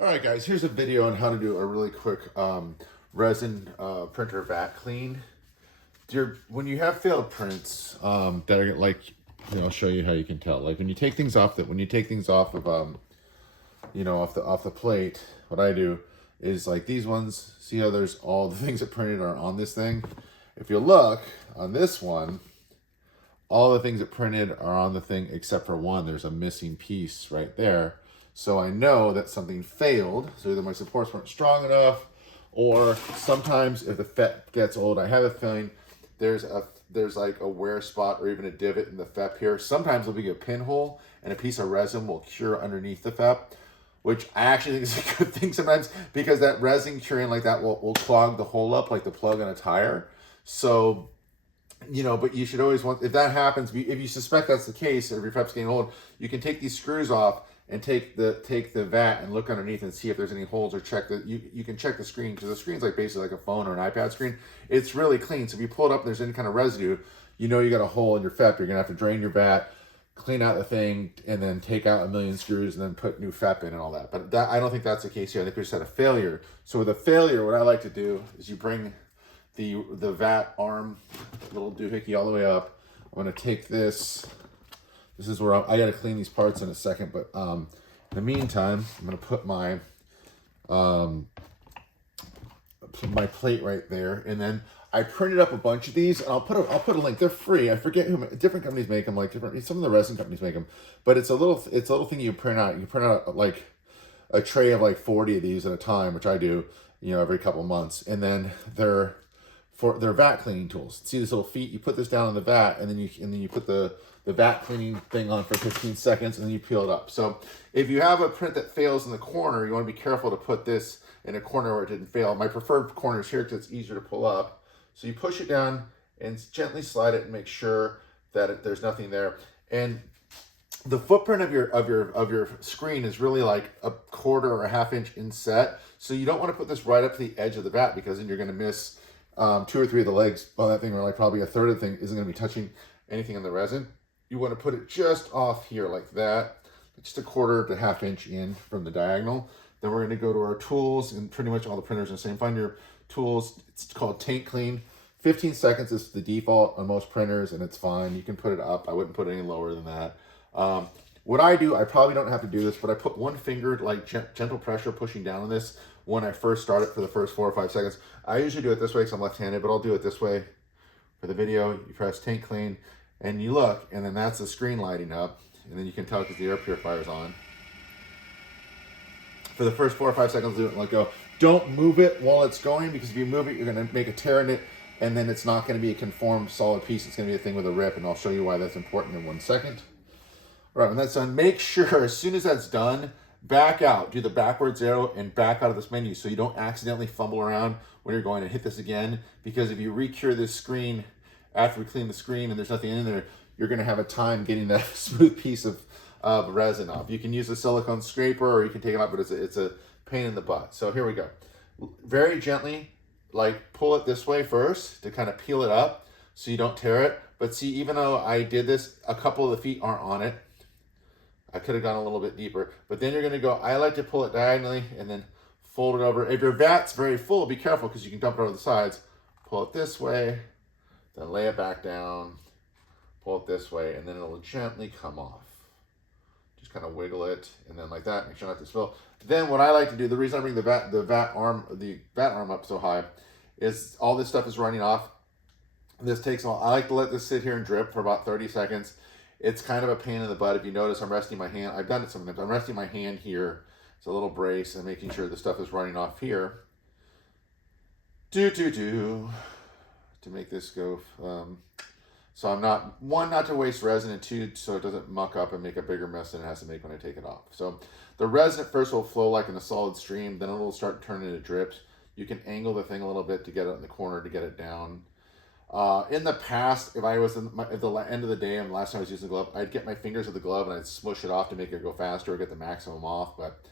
All right, guys, here's a video on how to do a really quick resin printer vat clean. When you have failed prints that are like, I'll show you how you can tell. Like when you take things off of off the plate, what I do is like these ones. See how there's all the things that printed are on this thing. If you look on this one, all the things that printed are on the thing except for one. There's a missing piece right there. So I know that something failed. So either my supports weren't strong enough, or sometimes if the FEP gets old, I have a feeling there's like a wear spot or even a divot in the FEP here. Sometimes there'll be a pinhole and a piece of resin will cure underneath the FEP, which I actually think is a good thing sometimes because that resin curing like that will clog the hole up like the plug on a tire. So but you should always if that happens, if you suspect that's the case, if your FEP's getting old, you can take these screws off and take the vat and look underneath and see if there's any holes, or check that you can check the screen, because the screen's like basically like a phone or an iPad screen. It's really clean. So if you pull it up and there's any kind of residue, you got a hole in your FEP. You're gonna have to drain your vat, clean out the thing, and then take out a million screws and then put new FEP in and all that. But I don't think that's the case here. I think we just had a failure. So with a failure, what I like to do is you bring the vat arm, little doohickey, all the way up. I'm gonna take this. This is where I gotta clean these parts in a second, but in the meantime, I'm gonna put my plate right there, and then I printed up a bunch of these, and I'll put a link. They're free. I forget who different companies make them. Like some of the resin companies make them, but it's a little thing you print out. You print out like a tray of like 40 of these at a time, which I do, every couple months, and then they're vat cleaning tools. See these little feet? You put this down in the vat, and then you put the vat cleaning thing on for 15 seconds, and then you peel it up. So if you have a print that fails in the corner, you want to be careful to put this in a corner where it didn't fail. My preferred corner is here because it's easier to pull up. So you push it down and gently slide it and make sure that there's nothing there. And the footprint of your screen is really like a quarter or a half inch inset. So you don't want to put this right up to the edge of the vat, because then you're going to miss 2 or 3 of the legs on that thing, or like probably a third of the thing isn't going to be touching anything in the resin. You want to put it just off here like that, just a quarter to half inch in from the diagonal. Then we're going to go to our tools, and pretty much all the printers are the same. Find your tools. It's called Taint Clean. 15 seconds is the default on most printers, and it's fine. You can put it up. I wouldn't put it any lower than that. What I do, I probably don't have to do this, but I put one finger, like gentle pressure pushing down on this when I first start it for the first 4 or 5 seconds. I usually do it this way because I'm left-handed, but I'll do it this way for the video. You press Taint Clean, and you look, and then that's the screen lighting up, and then you can tell because the air purifier is on. For the first 4 or 5 seconds, do it and let go. Don't move it while it's going, because if you move it, you're going to make a tear in it, and then it's not going to be a conformed solid piece. It's going to be a thing with a rip, and I'll show you why that's important in 1 second. All right, when that's done, make sure as soon as that's done, back out. Do the backwards arrow and back out of this menu so you don't accidentally fumble around when you're going to hit this again, because if you recure this screen after we clean the screen and there's nothing in there, you're going to have a time getting that smooth piece of resin off. You can use a silicone scraper, or you can take it out, but it's a pain in the butt. So here we go. Very gently, like pull it this way first to kind of peel it up so you don't tear it. But see, even though I did this, a couple of the feet aren't on it. I could have gone a little bit deeper, but then you're going to go, I like to pull it diagonally and then fold it over. If your vat's very full, be careful because you can dump it over the sides. Pull it this way, then lay it back down, pull it this way, and then it'll gently come off. Just kind of wiggle it, and then like that, make sure not to spill. Then what I like to do, the reason I bring the vat arm up so high, is all this stuff is running off. This takes a while. I like to let this sit here and drip for about 30 seconds. It's kind of a pain in the butt. If you notice, I'm resting my hand. I've done it sometimes. I'm resting my hand here. It's a little brace, and making sure the stuff is running off here. To make this go. So I'm not to waste resin, and 2, so it doesn't muck up and make a bigger mess than it has to make when I take it off. So the resin at first will flow like in a solid stream. Then it'll start turning into drips. You can angle the thing a little bit to get it in the corner to get it down. In the past, if I was at the end of the day and the last time I was using the glove, I'd get my fingers with the glove and I'd smush it off to make it go faster or get the maximum off. But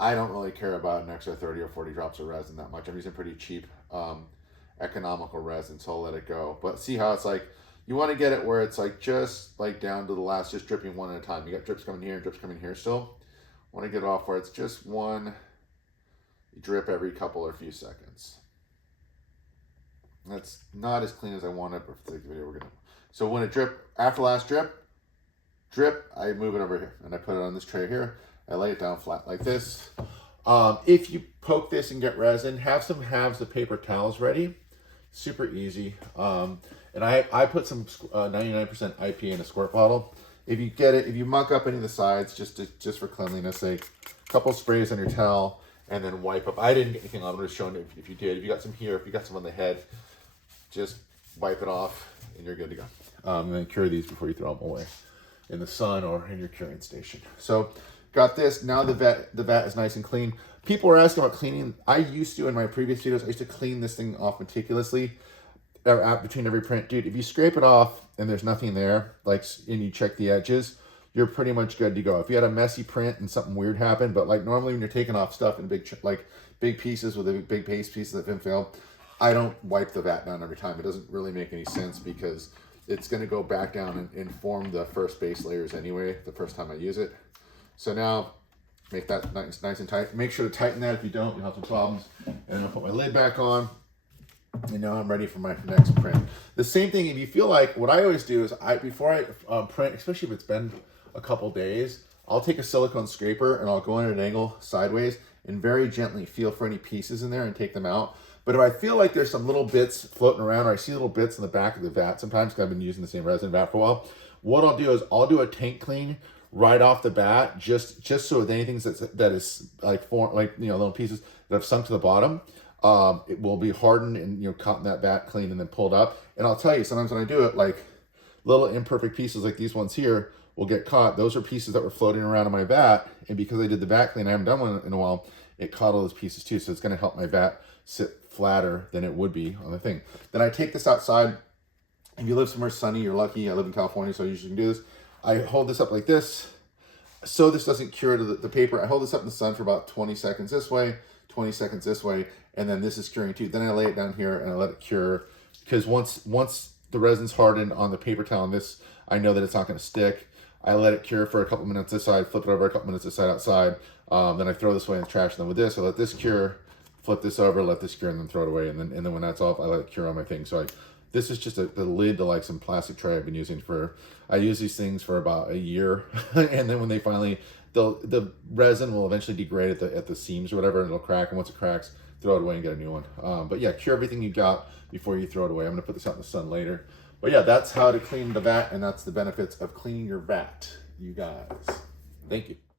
I don't really care about an extra 30 or 40 drops of resin that much. I'm using pretty cheap, economical resin, so I'll let it go. But see how it's like, you want to get it where it's like just like down to the last, just dripping one at a time. You got drips coming here, drips coming here still. Want to get it off where it's just one You drip every couple or few seconds. That's not as clean as I want it, but for the video we're gonna. So when it drip, after last drip, I move it over here and I put it on this tray here. I lay it down flat like this. If you poke this and get resin, have some halves of paper towels ready. Super easy. And I put some 99% IP in a squirt bottle. If you get it, if you muck up any of the sides, just for cleanliness sake, a couple sprays on your towel and then wipe up. I didn't get anything on. I'm just showing you if you did. If you got some here, if you got some on the head, just wipe it off and you're good to go. And then cure these before you throw them away in the sun or in your curing station. So got this. Now the vat is nice and clean. People are asking about cleaning. I used to, in my previous videos, I used to clean this thing off meticulously between every print. Dude, if you scrape it off and there's nothing there, like, and you check the edges, you're pretty much good to go. If you had a messy print and something weird happened, but like normally when you're taking off stuff in big pieces with a big paste piece that didn't fail, I don't wipe the vat down every time. It doesn't really make any sense because it's going to go back down and form the first base layers anyway the first time I use it. So now make that nice and tight. Make sure to tighten that. If you don't, you'll have some problems. And then I'll put my lid back on. And now I'm ready for my next print. The same thing, if you feel like, what I always do is before I print, especially if it's been a couple days, I'll take a silicone scraper and I'll go in at an angle sideways and very gently feel for any pieces in there and take them out. But if I feel like there's some little bits floating around, or I see little bits in the back of the vat sometimes, because I've been using the same resin vat for a while, what I'll do is I'll do a tank clean right off the bat, just so with anything that is like little pieces that have sunk to the bottom, it will be hardened and caught in that vat clean and then pulled up. And I'll tell you, sometimes when I do it, like little imperfect pieces like these ones here will get caught. Those are pieces that were floating around in my vat, and because I did the vat clean, I haven't done one in a while, it caught all those pieces too. So it's going to help my vat sit flatter than it would be on the thing. Then I take this outside. If you live somewhere sunny, you're lucky. I live in California, so I usually can do this. I hold this up like this, so this doesn't cure to the paper. I hold this up in the sun for about 20 seconds this way, 20 seconds this way, and then this is curing too. Then I lay it down here and I let it cure, because once the resin's hardened on the paper towel and this, I know that it's not going to stick. I let it cure for a couple minutes this side, flip it over a couple minutes this side outside. Then I throw this away in the trash. And then with this, I let this cure, flip this over, let this cure, and then throw it away. And then when that's off, I let it cure on my thing. So this is just the lid to like some plastic tray I've been using I use these things for about a year. And then when they finally, the resin will eventually degrade at the seams or whatever, and it'll crack. And once it cracks, throw it away and get a new one. But yeah, cure everything you got before you throw it away. I'm gonna put this out in the sun later. But yeah, that's how to clean the vat, and that's the benefits of cleaning your vat, you guys. Thank you.